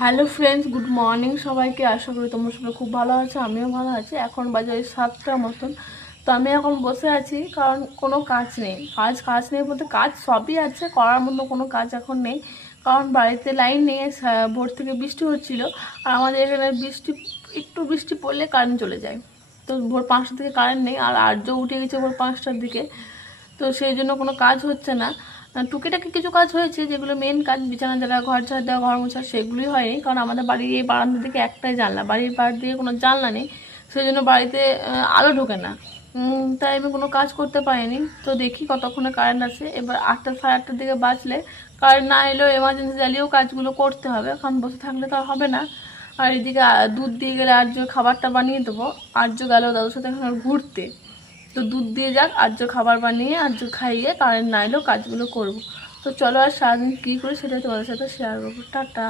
Hello friends, good morning সবাইকে। আশা করি তোমরা সবাই খুব ভালো আছো, আমিও ভালো আছি। এখন বাজে ওই 7টার মতন। তো আমি এখন বসে আছি, কারণ কোনো কাজ নেই। কাজ নেই বলতে কাজ সবই আছে, করার মতো কোনো কাজ এখন নেই। কারণ বাড়িতে লাইন নেই, ভোর থেকে বৃষ্টি হচ্ছিল। আর আমাদের এখানে একটু বৃষ্টি পড়লে কারেন্ট চলে যায়। তো ভোর 5টা থেকে কারেন্ট নেই, আর আর্য উঠে গেছে ভোর 5টার দিকে। তো সেই জন্য কোনো কাজ হচ্ছে না। টুকিটাকি কিছু কাজ হয়েছে, যেগুলো মেন কাজ, বিছানা ঝাড়া, ঘর ঝাড় দেওয়া, ঘর মোছা, সেগুলোই হয়নি। কারণ আমাদের বাড়ির এই বারান্দা দিকে একটাই জানলা, বাড়ির পাশ দিয়ে কোনো জানলা নেই। সেই জন্য বাড়িতে আলো ঢোকে না। তাই আমি কোনো কাজ করতে পারিনি। তো দেখি কতক্ষণে কারেন্ট আসে। এবার 8টা সাড়ে 8টার দিকে বাজলে কারেন্ট না এলেও এমার্জেন্সি জ্বালিয়েও কাজগুলো করতে হবে, কারণ বসে থাকলে তো আর হবে না। আর এদিকে দুধ দিয়ে গেলে আর্য খাবারটা বানিয়ে দেবো। আর্য গেল দাদুর সাথে এখন ঘুরতে। তো দুধ দিয়ে যাক, আর্য খাবার বানিয়ে আর্য খাইয়ে কারেন্ট না এলেও কাজগুলো করবো। তো চলো আর সারাদিন কী করি সেটা তোমাদের সাথে শেয়ার করবো। টাটা।